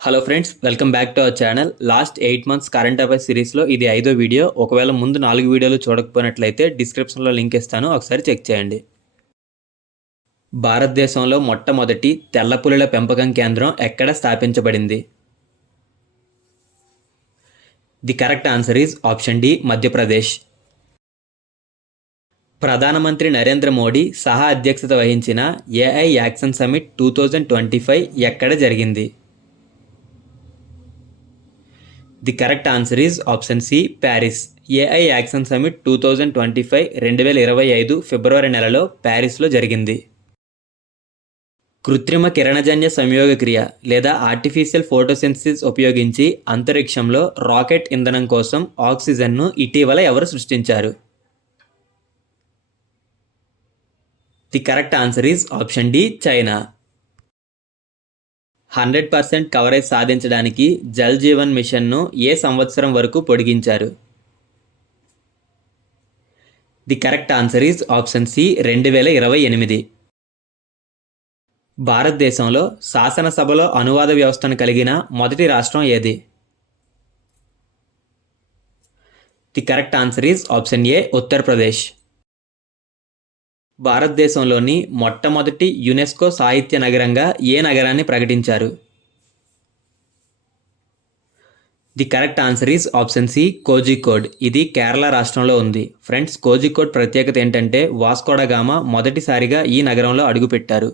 Hello friends welcome back to our channel last eight months current affairs సిరీస్లో ఇది ఐదో video ఒకవేళ ముందు నాలుగు వీడియోలు చూడకపోయినట్లయితే డిస్క్రిప్షన్లో లింక్ ఇస్తాను. ఒకసారి చెక్ చేయండి. భారతదేశంలో మొట్టమొదటి తెల్లపులుల పెంపకం కేంద్రం ఎక్కడ స్థాపించబడింది? The correct answer is option D Madhya Pradesh. ప్రధానమంత్రి నరేంద్ర మోడీ సహా అధ్యక్షత వహించిన AI action summit two thousand twenty five ఎక్కడ జరిగింది? The correct answer is option C Paris AI action summit two thousand twenty five రెండు వేల ఇరవై ఐదు ఫిబ్రవరి నెలలో ప్యారిస్లో జరిగింది. కృత్రిమ కిరణజన్య సంయోగ క్రియ లేదా ఆర్టిఫిషియల్ ఫోటోసెన్సిస్ ఉపయోగించి అంతరిక్షంలో రాకెట్ ఇంధనం కోసం ఆక్సిజన్ను ఇటీవల ఎవరు సృష్టించారు? The correct answer is option D China hundred percent coverage సాధించడానికి జల్ జీవన్ మిషన్ను ఏ సంవత్సరం వరకు పొడిగించారు? The correct answer is option C రెండు వేల ఇరవై ఎనిమిది. భారతదేశంలో శాసనసభలో అనువాద వ్యవస్థను కలిగిన మొదటి రాష్ట్రం ఏది? The correct answer is option A Uttar Pradesh. భారతదేశంలోని మొట్టమొదటి యునెస్కో సాహిత్య నగరంగా ఏ నగరాన్ని ప్రకటించారు? The correct answer is option C Kozhikode. ఇది కేరళ రాష్ట్రంలో ఉంది. ఫ్రెండ్స్ కోజికోడ్ ప్రత్యేకత ఏంటంటే వాస్కోడగామ మొదటిసారిగా ఈ నగరంలో అడుగుపెట్టారు.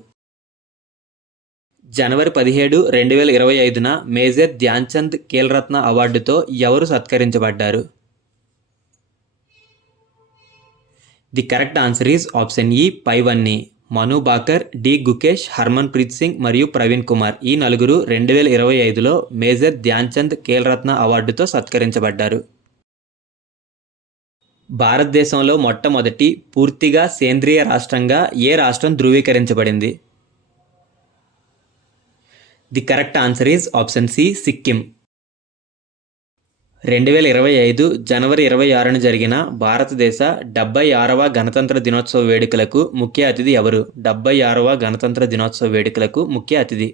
జనవరి పదిహేడు రెండు వేల ఇరవై ఐదున మేజర్ ధ్యాన్చంద్ ఖేల్రత్న అవార్డుతో ఎవరు సత్కరించబడ్డారు? The correct answer is option E పైవన్నీ మను బాకర్ డి గుకేష్ హర్మన్ ప్రీత్ సింగ్ మరియు ప్రవీణ్ కుమార్ ఈ నలుగురు రెండు వేల ఇరవై ఐదులో మేజర్ ధ్యాన్చంద్ ఖేల్రత్న అవార్డుతో సత్కరించబడ్డారు. భారతదేశంలో మొట్టమొదటి పూర్తిగా సేంద్రియ రాష్ట్రంగా ఏ రాష్ట్రం ధృవీకరించబడింది? The correct answer is option C Sikkim రెండు వేల ఇరవై ఐదు జనవరి ఇరవై ఆరున జరిగిన భారతదేశ డెబ్బై ఆరవ గణతంత్ర దినోత్సవ వేడుకలకు ముఖ్య అతిథి ఎవరు? డెబ్బై ఆరవ గణతంత్ర దినోత్సవ వేడుకలకు ముఖ్య అతిథి.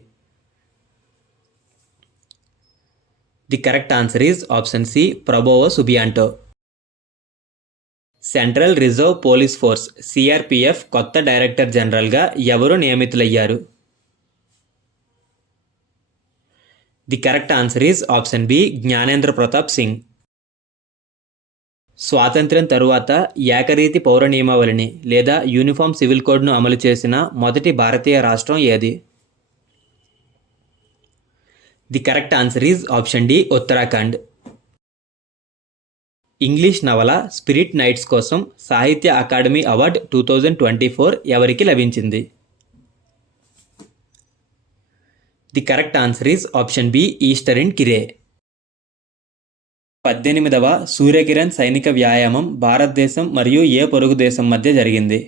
The correct answer is option C Prabowo Subianto. Central reserve police force CRPF కొత్త డైరెక్టర్ జనరల్గా ఎవరు నియమితులయ్యారు? The correct answer is option B Gyanendra Pratap Singh స్వాతంత్ర్యం తరువాత ఏకరీతి పౌర నియమావళిని లేదా యూనిఫామ్ సివిల్ కోడ్ను అమలు చేసిన మొదటి భారతీయ రాష్ట్రం ఏది? The correct answer is option D Uttarakhand English నవల స్పిరిట్ నైట్స్ కోసం Sahitya Akademi award two thousand twenty four ఎవరికి లభించింది? The correct answer is option B Easterine Kire పద్దెనిమిదవ సూర్యకిరణ్ సైనిక వ్యాయామం భారతదేశం మరియు ఏ పొరుగు దేశం మధ్య జరిగింది?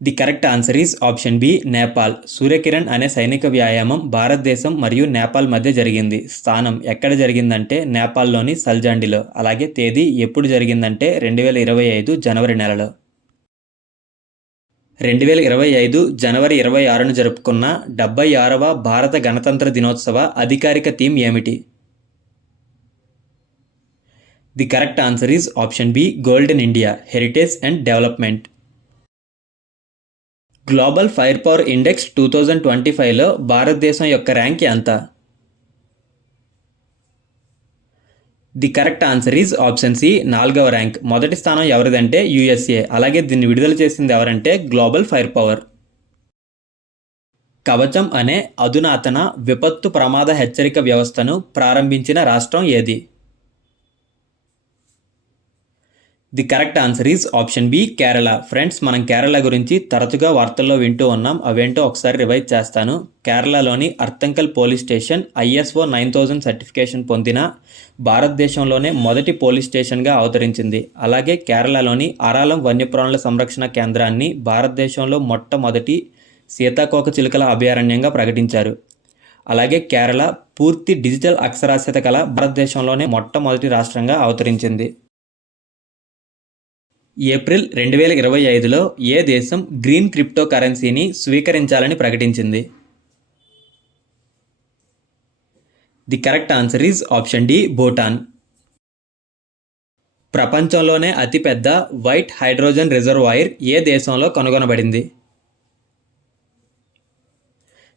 The correct answer is option B Nepal Surya Kiran అనే సైనిక వ్యాయామం భారతదేశం మరియు నేపాల్ మధ్య జరిగింది. స్థానం ఎక్కడ జరిగిందంటే నేపాల్లోని సల్జాండిలో. అలాగే తేదీ ఎప్పుడు జరిగిందంటే రెండు వేల ఇరవై ఐదు జనవరి నెలలో. రెండు వేల ఇరవై ఐదు జనవరి ఇరవై ఆరును జరుపుకున్న డెబ్బై ఆరవ భారత గణతంత్ర దినోత్సవ అధికారిక థీమ్ ఏమిటి? The correct answer is option B golden India heritage and development global fire power index two thousand twenty ఫైవ్లో భారతదేశం యొక్క ర్యాంక్ ఎంత? The correct answer is option C నాలుగవ ర్యాంక్. మొదటి స్థానం ఎవరిదంటే యుఎస్ఏ. అలాగే దీన్ని విడుదల చేసింది ఎవరంటే గ్లోబల్ ఫైర్ పవర్. కవచం అనే అధునాతన విపత్తు ప్రమాద హెచ్చరిక వ్యవస్థను ప్రారంభించిన రాష్ట్రం ఏది? The correct answer is option B Kerala. Friends మనం కేరళ గురించి తరచుగా వార్తల్లో వింటూ ఉన్నాం. అవేంటో ఒకసారి రివైజ్ చేస్తాను. కేరళలోని Arthunkal police station ISO nine thousand certification పొందిన భారతదేశంలోనే మొదటి పోలీస్ స్టేషన్గా అవతరించింది. అలాగే కేరళలోని అరాలం వన్యప్రాణుల సంరక్షణ కేంద్రాన్ని భారతదేశంలో మొట్టమొదటి సీతాకోక చిలుకల అభయారణ్యంగా ప్రకటించారు. అలాగే కేరళ పూర్తి డిజిటల్ అక్షరాస్యత కల భారతదేశంలోనే మొట్టమొదటి రాష్ట్రంగా అవతరించింది. ఏప్రిల్ రెండు వేల ఇరవై ఐదులో ఏ దేశం గ్రీన్ క్రిప్టో కరెన్సీని స్వీకరించాలని ప్రకటించింది? The correct answer is option D Bhutan. ప్రపంచంలోనే అతిపెద్ద వైట్ హైడ్రోజన్ రిజర్వాయర్ ఏ దేశంలో కనుగొనబడింది?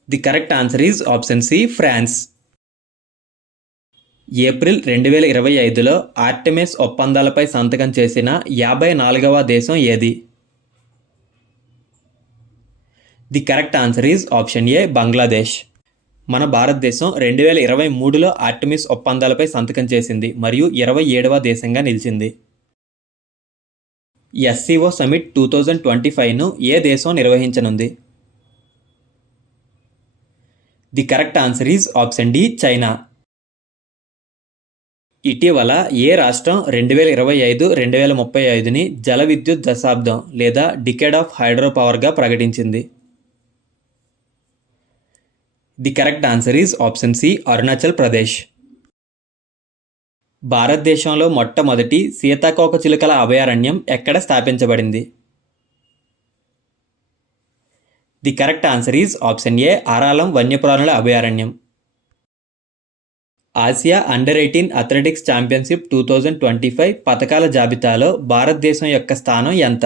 The correct answer is option C France. April రెండు వేల ఇరవై ఐదులో ఆర్టెమిస్ ఒప్పందాలపై సంతకం చేసిన యాభై నాలుగవ దేశం ఏది? The correct answer is option A Bangladesh. మన భారతదేశం రెండు వేల ఇరవై మూడులో ఆర్టెమిస్ ఒప్పందాలపై సంతకం చేసింది మరియు ఇరవై ఏడవ దేశంగా నిలిచింది. SCO summit two thousand twenty ఫైవ్ను ఏ దేశం నిర్వహించనుంది? The correct answer is option D China. ఇటీవల ఏ రాష్ట్రం రెండు వేల ఇరవై ఐదు రెండు వేల ముప్పై ఐదుని జల విద్యుత్ దశాబ్దం లేదా డికెడ్ ఆఫ్ హైడ్రో పవర్గా ప్రకటించింది? The correct answer is option C Arunachal Pradesh. భారతదేశంలో మొట్టమొదటి సీతాకోక చిలుకల అభయారణ్యం ఎక్కడ స్థాపించబడింది? The correct answer is option A Aralam వన్యప్రాణుల అభయారణ్యం. Asia under eighteen athletics championship two thousand twenty five పథకాల జాబితాలో భారతదేశం యొక్క స్థానం ఎంత?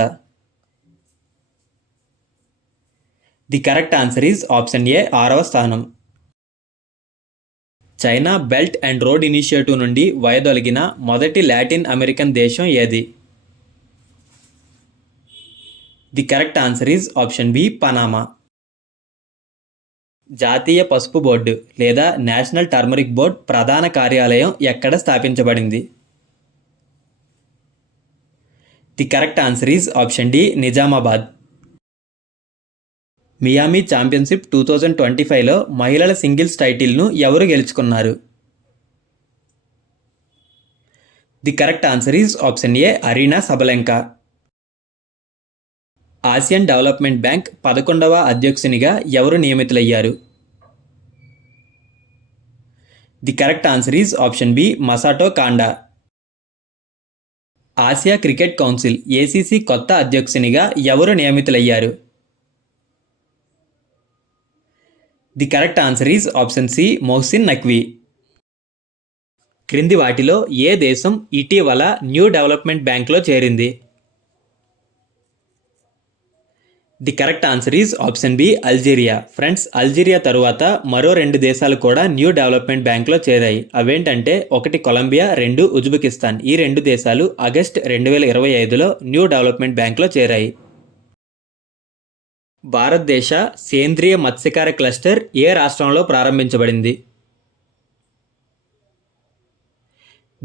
The correct answer is option A ఆరవ స్థానం. China belt and road initiative నుండి వయదొలిగిన మొదటి లాటిన్ అమెరికన్ దేశం ఏది? The correct answer is option B Panama. జాతీయ పసుపు బోర్డు లేదా నేషనల్ టర్మరిక్ బోర్డ్ ప్రధాన కార్యాలయం ఎక్కడ స్థాపించబడింది? The correct answer is option D Nizamabad. Miami championship two thousand twenty ఫైవ్లో మహిళల సింగిల్స్ టైటిల్ను ఎవరు గెలుచుకున్నారు? The correct answer is option A Aryna Sabalenka. Asian development bank పదకొండవ అధ్యక్షునిగా ఎవరు నియమితులయ్యారు? The correct answer is option B Masato Kanda Asia cricket council ACC కొత్త అధ్యక్షునిగా ఎవరు నియమితులయ్యారు? The correct answer is option C Mohsin Naqvi క్రింది వాటిలో ఏ దేశం ఇటీవల న్యూ డెవలప్మెంట్ బ్యాంక్లో చేరింది? The correct answer is option B Algeria friends Algeria తరువాత మరో రెండు దేశాలు కూడా న్యూ డెవలప్మెంట్ బ్యాంక్లో చేరాయి. అవేంటంటే ఒకటి కొలంబియా రెండు ఉజ్బెకిస్తాన్. ఈ రెండు దేశాలు ఆగస్ట్ రెండు వేల ఇరవై ఐదులో న్యూ డెవలప్మెంట్ బ్యాంక్లో చేరాయి. భారతదేశ సేంద్రియ మత్స్యకార క్లస్టర్ ఏ రాష్ట్రంలో ప్రారంభించబడింది?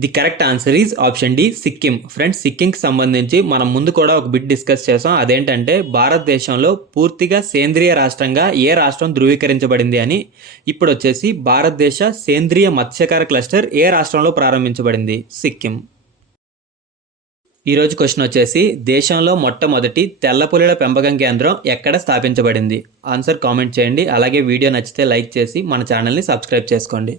The correct answer is option D Sikkim. Friends సిక్కింకి సంబంధించి మనం ముందు కూడా ఒక బిట్ డిస్కస్ చేసాం. అదేంటంటే భారతదేశంలో పూర్తిగా సేంద్రియ రాష్ట్రంగా ఏ రాష్ట్రం ధృవీకరించబడింది అని. ఇప్పుడు వచ్చేసి భారతదేశ సేంద్రియ మత్స్యకార క్లస్టర్ ఏ రాష్ట్రంలో ప్రారంభించబడింది? సిక్కిం. ఈరోజు క్వశ్చన్ వచ్చేసి దేశంలో మొట్టమొదటి తెల్లపులిల పెంపకం కేంద్రం ఎక్కడ స్థాపించబడింది? ఆన్సర్ కామెంట్ చేయండి. అలాగే వీడియో నచ్చితే లైక్ చేసి మన ఛానల్ని సబ్స్క్రైబ్ చేసుకోండి.